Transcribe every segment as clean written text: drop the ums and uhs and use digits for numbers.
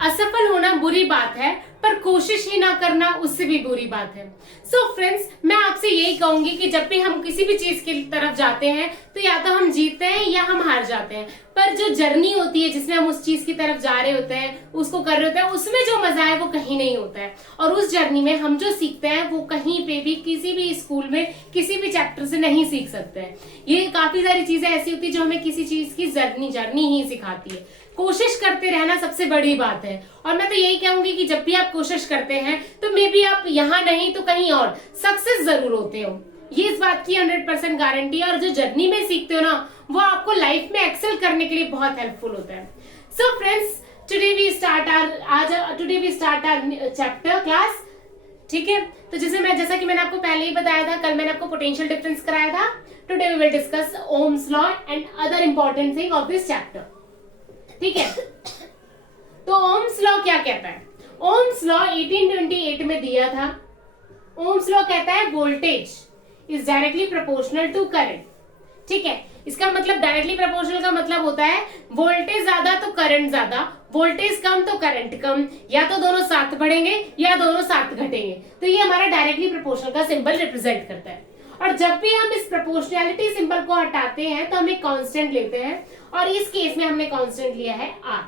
असफल होना बुरी बात है, पर कोशिश ही ना करना उससे भी बुरी बात है। सो फ्रेंड्स, मैं आपसे यही कहूंगी कि जब भी हम किसी भी चीज की तरफ जाते हैं तो या तो हम जीतते हैं या हम हार जाते हैं, पर जो जर्नी होती है जिसमें हम उस चीज की तरफ जा रहे होते हैं, उसको कर रहे होते हैं, उसमें जो मजा है वो कहीं नहीं होता है। और उस जर्नी में हम जो सीखते हैं वो कहीं पे भी किसी भी स्कूल में किसी भी चैप्टर से नहीं सीख सकते हैं। ये काफी सारी चीजें ऐसी होती है जो हमें किसी चीज की जर्नी ही सिखाती है। कोशिश करते रहना सबसे बड़ी बात है। और मैं तो यही कहूंगी कि जब भी आप कोशिश करते हैं तो मे बी आप यहाँ नहीं तो कहीं और सक्सेस जरूर होते हो, ये इस बात की 100% गारंटी है। और जो जर्नी में सीखते हो ना, वो आपको लाइफ में एक्सेल करने के लिए बहुत हेल्पफुल होता है। So friends, today we start our chapter class. ठीक है, तो जैसा कि मैंने आपको पहले ही बताया था, कल मैंने आपको पोटेंशियल डिफरेंस कराया था। Today we will discuss Ohm's law and other important thing of this chapter. ठीक है, तो ओम्स लॉ क्या कहता है? ओम्स लॉ 1828 में दिया था। ओम्स लॉ कहता है voltage is directly proportional to current. ठीक है, इसका मतलब डायरेक्टली प्रोपोर्शनल का मतलब होता है वोल्टेज ज्यादा तो करंट ज्यादा, वोल्टेज कम तो करंट कम, या तो दोनों साथ बढ़ेंगे या दोनों साथ घटेंगे। तो ये हमारा डायरेक्टली प्रोपोर्शनल का सिंबल रिप्रेजेंट करता है। और जब भी हम इस प्रोपोर्शनैलिटी सिंबल को हटाते हैं तो हम एक कांस्टेंट लेते हैं, और इस केस में हमने कांस्टेंट लिया है आर,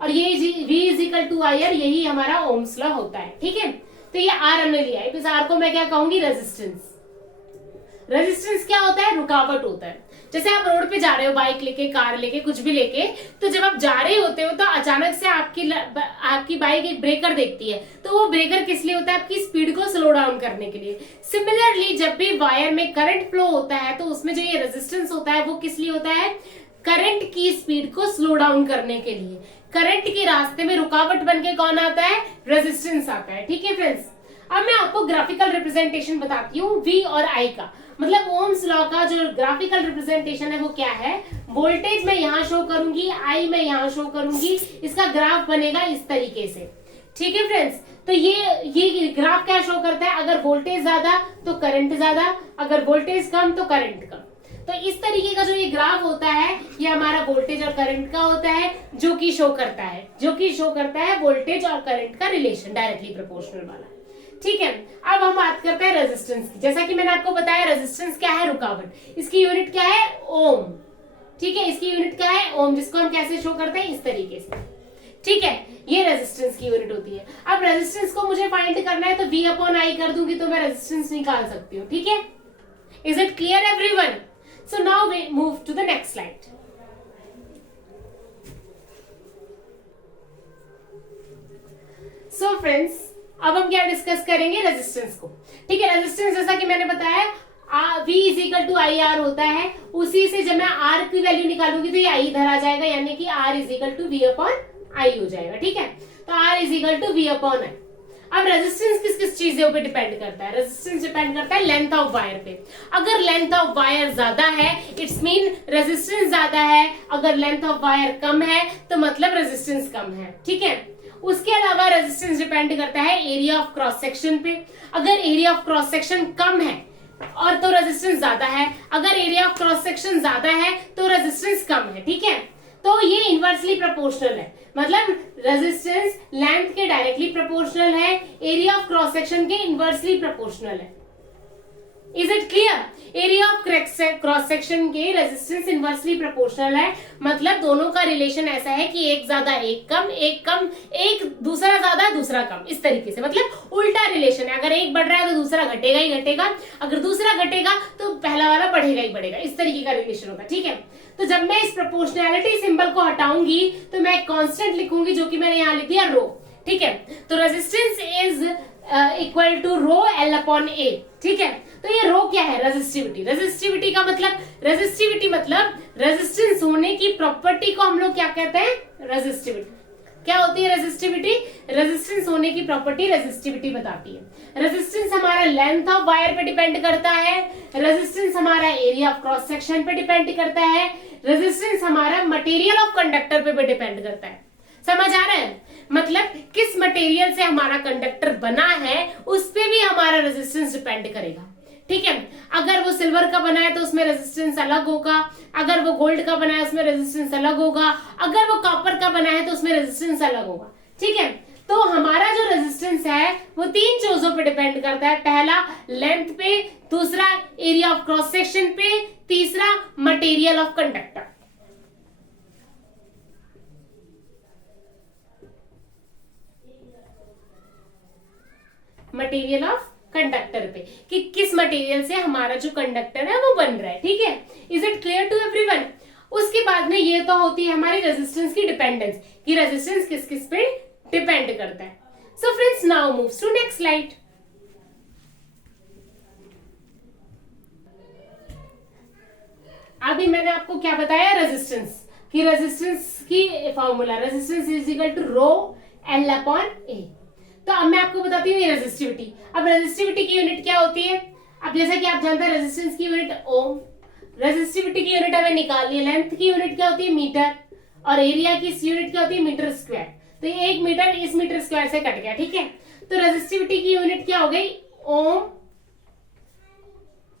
और ये V is equal to I R, यही हमारा ओम्स लॉ होता है। ठीक है, तो ये आर हमने लिया है। इस आर को मैं क्या कहूंगी? रेजिस्टेंस। रेजिस्टेंस क्या होता है? रुकावट होता है। जैसे आप रोड पे जा रहे हो, बाइक लेके, कार लेके, कुछ भी लेके, तो जब आप जा रहे होते हो तो अचानक से आपकी बाइक एक ब्रेकर देखती है, तो वो ब्रेकर किस लिए होता है? आपकी स्पीड को स्लो डाउन करने के लिए। सिमिलरली जब भी वायर में करंट फ्लो होता है तो उसमें जो ये रेजिस्टेंस होता है वो किस लिए होता है? करंट की स्पीड को स्लो डाउन करने के लिए। करंट के रास्ते में रुकावट बनके कौन आता है? रेजिस्टेंस आता है। ठीक है फ्रेंड्स, अब मैं आपको ग्राफिकल रिप्रेजेंटेशन बताती हूँ V और I का। मतलब ओम्स लॉ का जो ग्राफिकल रिप्रेजेंटेशन है वो क्या है? वोल्टेज मैं यहाँ शो करूंगी, I मैं यहाँ शो करूंगी, इसका ग्राफ बनेगा इस तरीके से। ठीक है फ्रेंड्स, तो ये ग्राफ क्या शो करता है? अगर वोल्टेज ज्यादा तो करंट ज्यादा, अगर वोल्टेज कम तो करंट कम। तो इस तरीके का जो ये ग्राफ होता है, ये हमारा वोल्टेज और करंट का होता है, जो कि शो करता है वोल्टेज और करंट का रिलेशन, डायरेक्टली प्रोपोर्शनल वाला। ठीक है, अब हम बात करते हैं रेजिस्टेंस की। जैसा कि मैंने आपको बताया, रेजिस्टेंस क्या है? रुकावट। इसकी यूनिट क्या है? ओम। ठीक है, इसकी यूनिट क्या है? ओम, जिसको हम कैसे शो करते हैं? इस तरीके से। ठीक है, ये रेजिस्टेंस की यूनिट होती है। अब रेजिस्टेंस को मुझे फाइंड करना है तो V अपॉन I कर दूंगी तो मैं रेजिस्टेंस निकाल सकती हूँ। ठीक है, is it clear everyone? So now we move to the next slide. So friends, अब हम क्या डिस्कस करेंगे? रेजिस्टेंस को। ठीक है, रेजिस्टेंस जैसा कि मैंने बताया V is equal to I R होता है। उसी से जब मैं R की वैल्यू निकालूंगी तो ये I इधर आ जाएगा, यानी कि R is equal to V upon I हो जाएगा। ठीक है, तो R is equal to V upon I। अब रेजिस्टेंस किस किस चीजों पे डिपेंड करता है? रेजिस्टेंस डिपेंड करता है लेंथ ऑफ वायर पे। अगर लेंथ ऑफ वायर ज्यादा है इट्स मीन रेजिस्टेंस ज्यादा है, अगर लेंथ ऑफ वायर कम है तो मतलब रेजिस्टेंस कम है। ठीक है, उसके अलावा रेजिस्टेंस डिपेंड करता है एरिया ऑफ क्रॉस सेक्शन पे। अगर एरिया ऑफ क्रॉस सेक्शन कम है और तो रेजिस्टेंस ज्यादा है, अगर एरिया ऑफ क्रॉस सेक्शन ज्यादा है तो रेजिस्टेंस कम है। ठीक है, तो ये इनवर्सली प्रोपोर्शनल है, मतलब रेजिस्टेंस लेंथ के डायरेक्टली प्रोपोर्शनल है, एरिया ऑफ क्रॉस सेक्शन के इनवर्सली प्रोपोर्शनल है। Is it clear? Area of cross section के रेजिस्टेंस इनवर्सली प्रोपोर्शनल है, मतलब दोनों का रिलेशन ऐसा है कि एक ज्यादा एक कम, एक दूसरा ज्यादा दूसरा कम, इस तरीके से। मतलब उल्टा रिलेशन है, अगर एक बढ़ रहा है तो दूसरा घटेगा ही घटेगा, अगर दूसरा घटेगा तो पहला वाला बढ़ेगा ही बढ़ेगा, इस तरीके का रिलेशन होता है। ठीक है, तो जब मैं इस प्रोपोर्शनैलिटी सिंबल को हटाऊंगी तो मैं कांस्टेंट लिखूंगी, जो कि मैंने यहाँ लिख दिया रो। ठीक है, तो resistance is equal to rho L upon A। ठीक है, तो ये रो क्या है? रेजिस्टिविटी। रेजिस्टिविटी मतलब रेजिस्टेंस होने की प्रॉपर्टी को हम लोग क्या कहते हैं? रेजिस्टिविटी। क्या होती है रेजिस्टिविटी? रेजिस्टेंस होने की प्रॉपर्टी रेजिस्टिविटी बताती है। रेजिस्टेंस हमारा लेंथ ऑफ वायर पे डिपेंड करता है, रेजिस्टेंस हमारा एरिया ऑफ क्रॉस सेक्शन पे डिपेंड करता है, रेजिस्टेंस हमारा मटेरियल ऑफ कंडक्टर पे डिपेंड करता है। समझ आ रहा है? मतलब किस मटेरियल से हमारा कंडक्टर बना है उस पे भी हमारा रेजिस्टेंस डिपेंड करेगा। ठीक है, अगर वो सिल्वर का बना है तो उसमें रेजिस्टेंस अलग होगा, अगर वो गोल्ड का बना है उसमें रेजिस्टेंस अलग होगा, अगर वो कॉपर का बना है तो उसमें रेजिस्टेंस अलग होगा। ठीक है। तो हमारा जो रेजिस्टेंस है वो तीन चीजों पे डिपेंड करता है। पहला लेंथ पे, दूसरा एरिया ऑफ क्रॉस सेक्शन पे, तीसरा material of conductor. Material of conductor पे, कि किस मटेरियल से हमारा जो कंडक्टर है वो बन रहा है। ठीक है, is it clear to everyone? उसके बाद में ये तो होती है हमारी रेजिस्टेंस की डिपेंडेंस, कि रेजिस्टेंस किस किस पे डिपेंड करता है। So friends now moves to next slide. अभी मैंने आपको क्या बताया, रेजिस्टेंस की, रेजिस्टेंस की formula, resistance is equal to rho L upon A. तो अब मैं आपको बताती हूँ ये रेजिस्टिविटी। अब रेजिस्टिविटी की यूनिट क्या होती है? अब जैसा कि आप जानते हैं रेजिस्टेंस की यूनिट ओम, रेजिस्टिविटी की यूनिट हमें निकालनी है, लेंथ की यूनिट क्या होती है मीटर, और एरिया की यूनिट क्या होती है मीटर स्क्वायर। तो ये 1 मीटर इस मीटर स्क्वायर से कट गया। ठीक है, तो रेजिस्टिविटी की यूनिट क्या हो गई? ओम,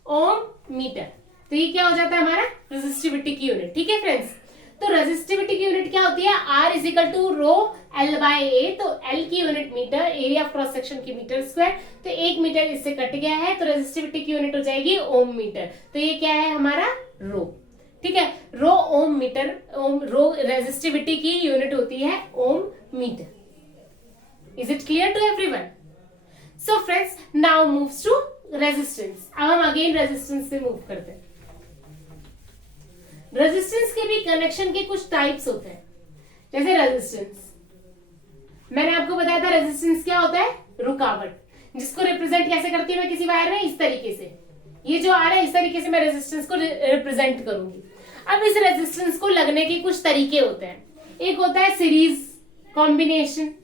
ओम मीटर। तो ये क्या हो जाता है हमारा रेजिस्टिविटी की यूनिट। ठीक है फ्रेंड्स, तो रेजिस्टिविटी की यूनिट क्या होती है? R is equal to rho L by A. तो एल की unit metre, area of cross section की मीटर स्क्वायर। तो 1 मीटर इससे कट गया है, तो रेजिस्टिविटी की यूनिट हो जाएगी ओम मीटर। तो ये क्या है हमारा? रो। ठीक है, rho ohm metre, ohm rho resistivity की यूनिट होती है ohm metre. Is it clear to everyone? So friends now moves to resistance. अब हम अगेन रेजिस्टेंस से मूव करते हैं। रेजिस्टेंस के भी कनेक्शन के कुछ टाइप्स होते हैं। जैसे रेजिस्टेंस, मैंने आपको बताया था रेजिस्टेंस क्या होता है? रुकावट, जिसको रिप्रेजेंट कैसे करती हूँ मैं किसी वायर में? इस तरीके से, ये जो आ रहा है इस तरीके से मैं रेजिस्टेंस को रिप्रेजेंट करूंगी। अब इस रेजिस्टेंस को लगने के कुछ तरीके होते हैं। एक होता है सीरीज कॉम्बिनेशन,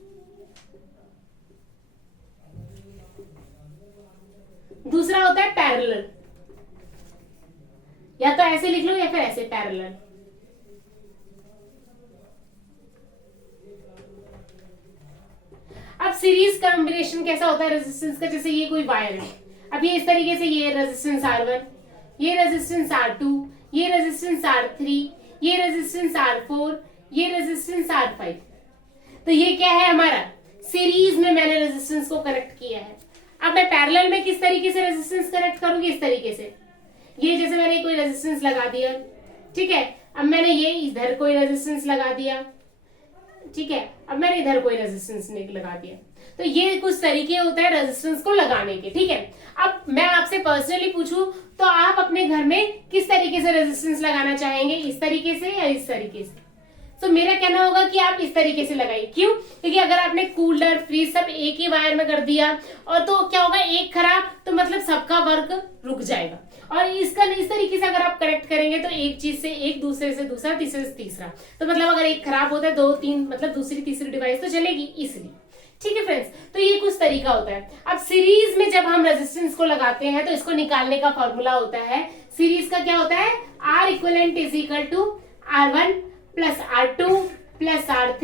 दूसरा होता है पैरेलल, या तो ऐसे लिख लो या फिर ऐसे पैरेलल। अब सीरीज कॉम्बिनेशन कैसा होता है रेजिस्टेंस का? जैसे ये कोई वायर है, अब ये इस तरीके से, ये रेजिस्टेंस R1, ये रेजिस्टेंस R2, ये रेजिस्टेंस R3, ये रेजिस्टेंस R4, ये रेजिस्टेंस R5। तो ये क्या है हमारा? सीरीज में मैंने रेजिस्टेंस को कनेक्ट किया है। अब मैं पैरेलल में किस तरीके से रेजिस्टेंस कनेक्ट करूंगी? इस तरीके से, ये जैसे मैंने कोई रेजिस्टेंस लगा दिया। ठीक है, अब मैंने ये इधर कोई रेजिस्टेंस लगा दिया। ठीक है, अब मैंने इधर कोई रेजिस्टेंस लगा दिया। तो ये कुछ तरीके होते हैं रेजिस्टेंस को लगाने के। ठीक है, अब मैं आपसे पर्सनली पूछूं तो आप अपने घर में किस तरीके से रेजिस्टेंस लगाना चाहेंगे? इस तरीके से या इस तरीके से? तो मेरा कहना होगा कि आप इस तरीके से लगाइए। क्यों? क्योंकि अगर आपने कूलर फ्रीज सब एक ही वायर में कर दिया और तो क्या होगा, एक खराब तो मतलब सबका वर्क रुक जाएगा। और इसका इस तरीके से अगर आप कनेक्ट करेंगे तो एक चीज से एक, दूसरे से दूसरा, तीसरे से तीसरा, तो मतलब अगर एक खराब होता है 2 3 मतलब दूसरी तीसरी डिवाइस तो चलेगी इसलिए। ठीक है फ्रेंड्स, तो ये कुछ तरीका होता है। अब सीरीज में जब हम रेजिस्टेंस को लगाते हैं तो इसको निकालने का फॉर्मूला होता है, सीरीज का क्या होता है? R equivalent is equal to R1 plus R2 plus R3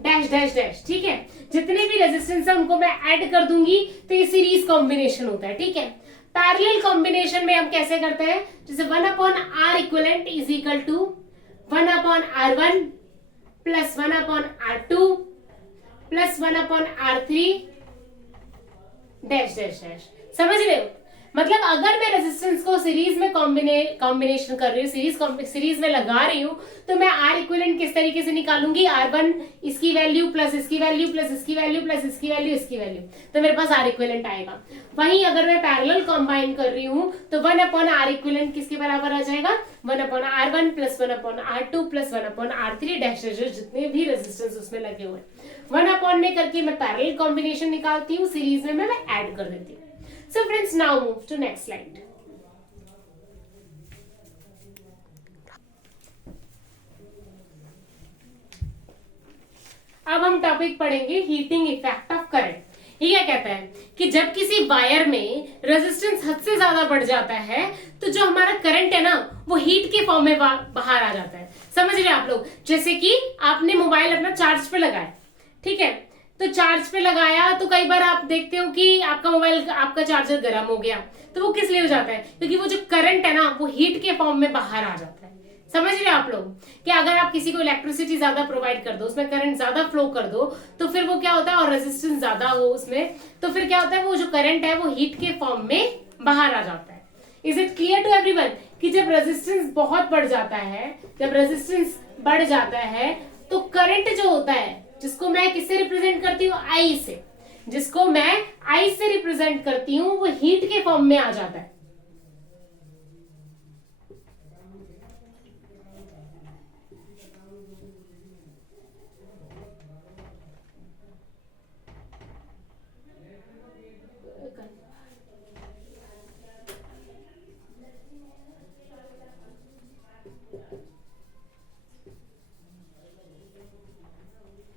dash dash dash. ठीक है, जितने भी रेजिस्टेंस है उनको मैं ऐड कर दूंगी तो ये सीरीज कॉम्बिनेशन होता है। ठीक है, पैरेलल कॉम्बिनेशन में हम कैसे करते हैं? जैसे 1 upon R equivalent is equal to 1 upon R1 plus 1 upon R2 plus 1 upon R3 dash dash dash. समझ रहे हो? मतलब अगर मैं रेजिस्टेंस को सीरीज में कॉम्बिनेशन कर रही हूँ, सीरीज में लगा रही हूँ, तो मैं R इक्विवेलेंट किस तरीके से निकालूंगी? R1 इसकी वैल्यू प्लस इसकी वैल्यू प्लस इसकी वैल्यू प्लस इसकी वैल्यू इसकी वैल्यू, तो मेरे पास R इक्विवेलेंट आएगा। वहीं अगर मैं पैरेलल कंबाइन कर रही हूँ तो 1 अपॉन R इक्विवेलेंट किसके बराबर आ जाएगा? 1 upon R1 plus 1 upon R2 plus 1 upon R3 dash dash, जितने भी रेजिस्टेंस उसमें लगे हुए 1 अपॉन में करके मैं पैरेलल कॉम्बिनेशन निकालती हूँ, सीरीज में मैं ऐड कर देती हूँ। So friends, now move to next slide. अब हम टॉपिक पढ़ेंगे हीटिंग इफेक्ट ऑफ करंट। ये क्या कहता है कि जब किसी वायर में रेजिस्टेंस हद से ज्यादा बढ़ जाता है तो जो हमारा करंट है ना वो हीट के फॉर्म में बाहर आ जाता है। समझ रहे हैं आप लोग? जैसे कि आपने मोबाइल अपना चार्ज पे लगाया, ठीक है, तो चार्ज पे लगाया तो कई बार आप देखते हो कि आपका मोबाइल, आपका चार्जर गर्म हो गया, तो वो किस लिए हो जाता है? क्योंकि वो जो करंट है ना वो हीट के फॉर्म में बाहर आ जाता है। समझ रहे हैं आप लोग कि अगर आप किसी को इलेक्ट्रिसिटी ज्यादा प्रोवाइड कर दो, उसमें करंट ज्यादा फ्लो कर दो, तो फिर वो क्या होता है, और रेजिस्टेंस ज्यादा हो उसमें, तो फिर क्या होता है, वो जो करंट है वो हीट के फॉर्म में बाहर आ जाता है। Is it clear to everyone कि जब रेजिस्टेंस बहुत बढ़ जाता है, जब रेजिस्टेंस बढ़ जाता है तो करंट जो होता है, जिसको मैं किससे रिप्रेजेंट करती हूँ, आई से, जिसको मैं आई से रिप्रेजेंट करती हूँ, वो हीट के फॉर्म में आ जाता है।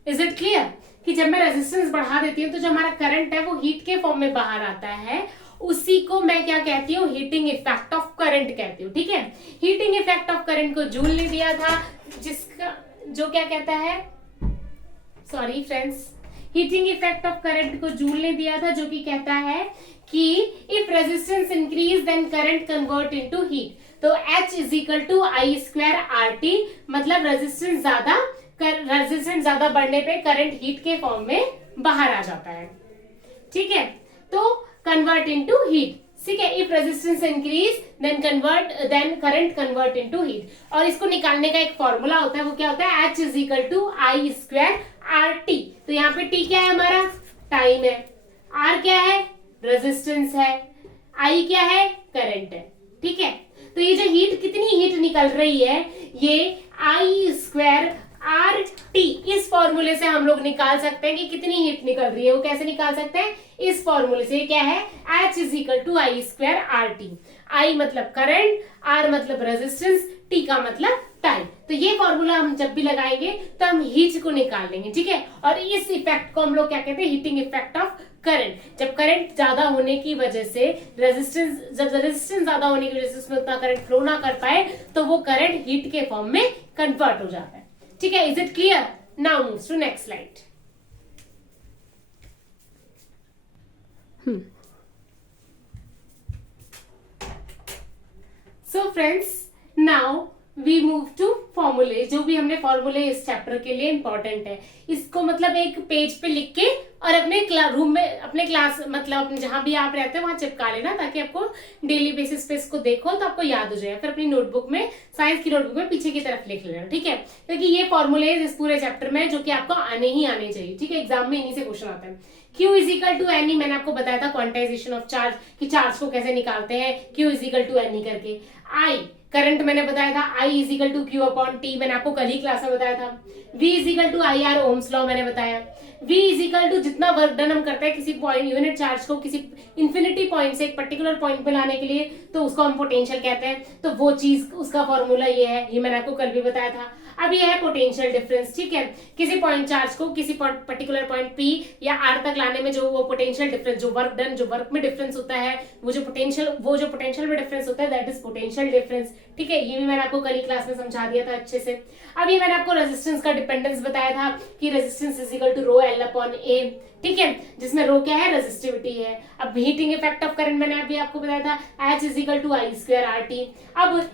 इज इट क्लियर कि जब मैं रेजिस्टेंस बढ़ा देती हूँ तो जो हमारा करंट है वो हीट के फॉर्म में बाहर आता है, उसी को मैं क्या कहती हूँ, हीटिंग इफेक्ट ऑफ करंट कहती हूँ। ठीक है, हीटिंग इफेक्ट ऑफ करंट को जूल ने दिया था, जिसका जो क्या कहता है, sorry friends, heating effect of current को जूल ने दिया था, जो कि कहता है कि if resistance increase then current convert into heat. तो H is equal to I square R T, मतलब रेजिस्टेंस ज्यादा बढ़ने पे करंट हीट के फॉर्म में बाहर आ जाता है। ठीक है, तो कन्वर्ट इनटू हीट। ठीक है, if resistance increase then current convert into heat. और इसको निकालने का एक फॉर्मूला होता है, वो क्या होता है, H is equal to I square R T. तो यहाँ पे T क्या है, हमारा टाइम है, R क्या है, रेजिस्टेंस है, I क्या है, करंट है। ठीक है, तो ये जो हीट, कितनी हीट निकल रही है, ये आई स्क्वायर आर टी, इस फॉर्मूले से हम लोग निकाल सकते हैं कि कितनी हीट निकल रही है। वो कैसे निकाल सकते हैं, इस फॉर्मूले से। क्या है, H is equal to I square R T. I मतलब करंट, R मतलब रेजिस्टेंस, T का मतलब टाइम। तो ये फॉर्मूला हम जब भी लगाएंगे तो हम हीट को निकाल लेंगे। ठीक है, और इस इफेक्ट को हम लोग क्या कहते हैं, हीटिंग इफेक्ट ऑफ करंट। जब करंट ज्यादा होने की वजह से जब रेजिस्टेंस ज्यादा होने की वजह से उसमें उतना करंट फ्लो ना कर पाए, तो वो करंट हीट के फॉर्म में कन्वर्ट हो जाता है। ठीक है, is it clear? Now move to next slide. So friends, now we move to फॉर्मूले। जो भी हमने फॉर्मूले इस चैप्टर के लिए इंपॉर्टेंट है, इसको मतलब एक पेज पे लिख के और अपने रूम में, अपने क्लास मतलब जहां भी आप रहते हैं वहां चिपका लेना, ताकि आपको डेली बेसिस पे इसको देखो तो आपको याद हो जाए। फिर अपनी नोटबुक में, साइंस की नोटबुक में पीछे की तरफ लिख लेना। ठीक है, क्योंकि ये फॉर्मूले इस पूरे चैप्टर में जो कि आपको आने ही आने चाहिए। ठीक है, एग्जाम में इन्हीं से क्वेश्चन आता है। Q is equal to N, मैंने आपको बताया था क्वांटाइजेशन ऑफ चार्ज, कि चार्ज को कैसे निकालते हैं, Q is equal to N करके। I करंट मैंने बताया था, I is equal to Q upon T, मैंने आपको कल ही क्लास में बताया था। V is equal to I R, Ohm's law मैंने बताया। V इज इक्वल टू जितना वर्क डन हम करते हैं किसी पॉइंट, यूनिट चार्ज को किसी इंफिनिटी पॉइंट से एक पर्टिकुलर पॉइंट पे लाने के लिए, तो उसको हम पोटेंशियल कहते हैं। तो वो चीज, उसका फॉर्मूला ये है, ये मैंने आपको कल भी बताया था। अब ये है पोटेंशियल डिफरेंस। ठीक है, किसी पॉइंट चार्ज को किसी पर्टिकुलर पॉइंट P या R तक लाने में जो वो पोटेंशियल डिफरेंस, जो वर्क डन, जो वर्क में डिफरेंस होता है, वो जो पोटेंशियल में डिफरेंस होता है, दैट इज पोटेंशियल डिफरेंस। ठीक है, ये भी मैंने आपको कल ही क्लास में समझा दिया था अच्छे से। अब ये मैंने आपको रेजिस्टेंस का डिपेंडेंस बताया था कि resistance is equal to rho L upon A. ठीक है, जिसमें रो क्या है, रेजिस्टिविटी है। अब हीटिंग इफेक्ट ऑफ करंट मैंने अभी आपको बताया था, H is equal to I square R T. अब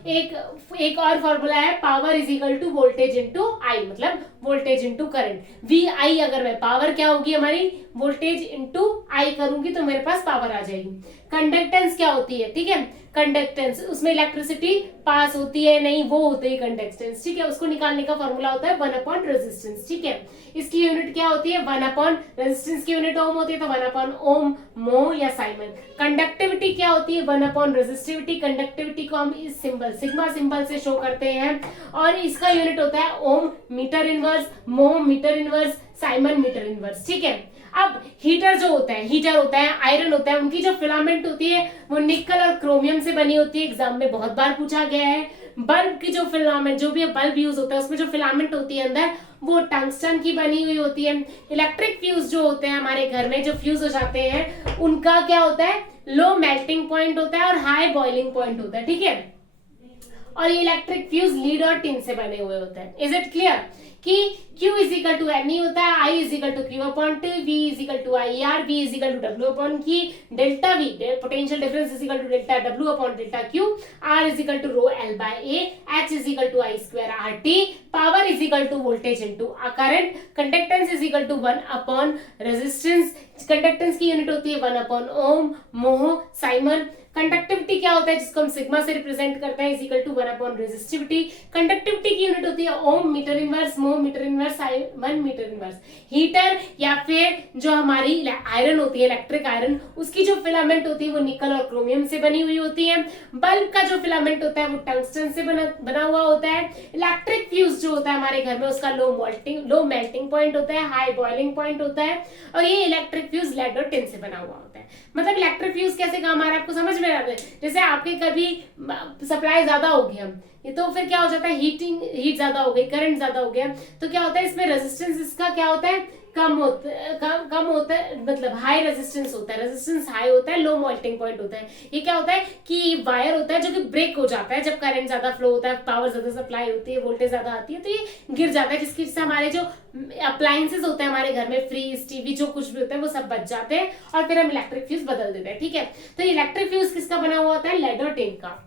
एक और फॉर्मूला है, power is equal to voltage into I, मतलब voltage into current. V I, अगर मैं पावर क्या होगी हमारी, वोल्टेज इंटू आई करूंगी तो मेरे पास पावर आ जाएगी। कंडक्टेंस क्या होती है, ठीक है, कंडक्टेंस, उसमें इलेक्ट्रिसिटी पास होती है नहीं, वो होती है कंडक्टेंस। ठीक है, उसको निकालने का फॉर्मूला होता है 1 अपॉन रेजिस्टेंस। ठीक है, इसकी यूनिट क्या होती है, 1 अपॉन रेजिस्टेंस की यूनिट ओम होती है, तो 1 अपॉन ओम, मो या साइमन। कंडक्टिविटी क्या होती है, 1 अपॉन रेजिस्टिविटी। कंडक्टिविटी को हम इस सिंबल, सिग्मा सिंबल से शो करते हैं, और इसका यूनिट होता है ohm metre inverse, mho metre inverse, siemens metre inverse. ठीक है, अब हीटर जो होता है, हीटर होता है, आयरन होता है, उनकी जो फिलामेंट होती है वो निकल और क्रोमियम से बनी होती है। एग्जाम में बहुत बार पूछा गया है। बल्ब की जो फिलामेंट, जो भी बल्ब यूज होता है, उसमें जो फिलामेंट होती है अंदर, वो टंगस्टन की बनी हुई होती है। इलेक्ट्रिक फ्यूज जो होते हैं हमारे घर में, जो फ्यूज हो जाते हैं, उनका क्या होता है, लो मेल्टिंग पॉइंट होता है और हाई बॉइलिंग पॉइंट होता है। ठीक है, और ये इलेक्ट्रिक फ्यूज लीड और टिन से बने हुए होते हैं। इज इट क्लियर कि Q is equal to N नहीं होता है, I is equal to Q upon T, V is equal to I R, V is equal to W upon की, delta V potential difference is equal to delta W upon delta Q, R is equal to rho L by A, H is equal to I square RT, power is equal to voltage into current, conductance is equal to 1 upon resistance, conductance की unit होती है 1 upon ओम, मोह, Simon. Conductivity क्या होता है जिसको हम sigma से रिप्रेजेंट करते हैं, is equal to 1 upon resistivity. Conductivity की यूनिट होती है ohm, metre inverse, mho metre inverse, siemens metre inverse. Heater या फिर जो हमारी आयरन होती है, इलेक्ट्रिक आयरन, उसकी जो फिलामेंट होती है वो निकल और क्रोमियम से बनी हुई होती है। बल्ब का जो फिलामेंट होता है वो टंगस्टन से बना हुआ होता है। इलेक्ट्रिक फ्यूज जो होता है हमारे घर में उसका लो मेल्टिंग पॉइंट होता है, हाई बॉइलिंग पॉइंट होता है, और ये इलेक्ट्रिक फ्यूज लेड और टिन से बना हुआ होता है। मतलब इलेक्ट्रिक फ्यूज कैसे काम आ रहा है आपको समझ में आ रहा है? जैसे आपके कभी सप्लाई ज्यादा हो गया ये तो फिर क्या हो जाता है, हीट ज्यादा हो गई, करंट ज्यादा हो गया, तो क्या होता है इसमें रेजिस्टेंस इसका क्या होता है, कम होता है, मतलब हाई रेजिस्टेंस होता है, रेजिस्टेंस हाई होता है, लो मेल्टिंग पॉइंट होता है। ये क्या होता है कि वायर होता है जो कि ब्रेक हो जाता है जब करंट ज्यादा फ्लो होता है, पावर ज्यादा सप्लाई होती है, वोल्टेज ज्यादा आती है, तो ये गिर जाता है, जिसकी वजह से हमारे जो अप्लायंसेस होते हैं हमारे घर में, फ्रीज, टीवी, जो कुछ भी होता है वो सब बच जाते हैं और फिर हम इलेक्ट्रिक फ्यूज बदल देते हैं। ठीक है, तो इलेक्ट्रिक फ्यूज किसका बना हुआ होता है, लेड और टिन का।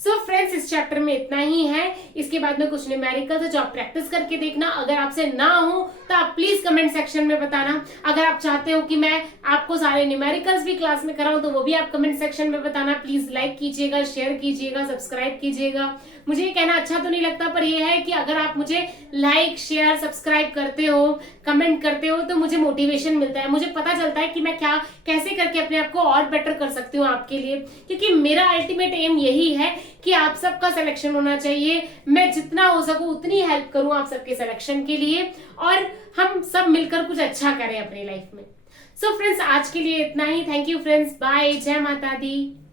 सो फ्रेंड्स इस चैप्टर में इतना ही है। इसके बाद में कुछ न्यूमेरिकल्स है जो आप प्रैक्टिस करके देखना। अगर आपसे ना हो तो आप प्लीज कमेंट सेक्शन में बताना। अगर आप चाहते हो कि मैं आपको सारे न्यूमेरिकल्स भी क्लास में कराऊं तो वो भी आप कमेंट सेक्शन में बताना। प्लीज लाइक कीजिएगा, शेयर कीजिएगा, सब्सक्राइब कीजिएगा। मुझे ये कहना अच्छा तो नहीं लगता, पर ये है कि अगर आप मुझे लाइक, शेयर, सब्सक्राइब करते हो, कमेंट करते हो, तो मुझे मोटिवेशन मिलता है, मुझे पता चलता है कि मैं क्या कैसे करके अपने आप को और बेटर कर सकती हूँ आपके लिए। क्योंकि मेरा अल्टीमेट एम यही है कि आप सबका सिलेक्शन होना चाहिए। मैं जितना हो सकूं उतनी हेल्प करूं आप सबके सिलेक्शन के लिए, और हम सब मिलकर कुछ अच्छा करें अपनी लाइफ में। सो फ्रेंड्स आज के लिए इतना ही। थैंक यू फ्रेंड्स, बाय, जय माता दी।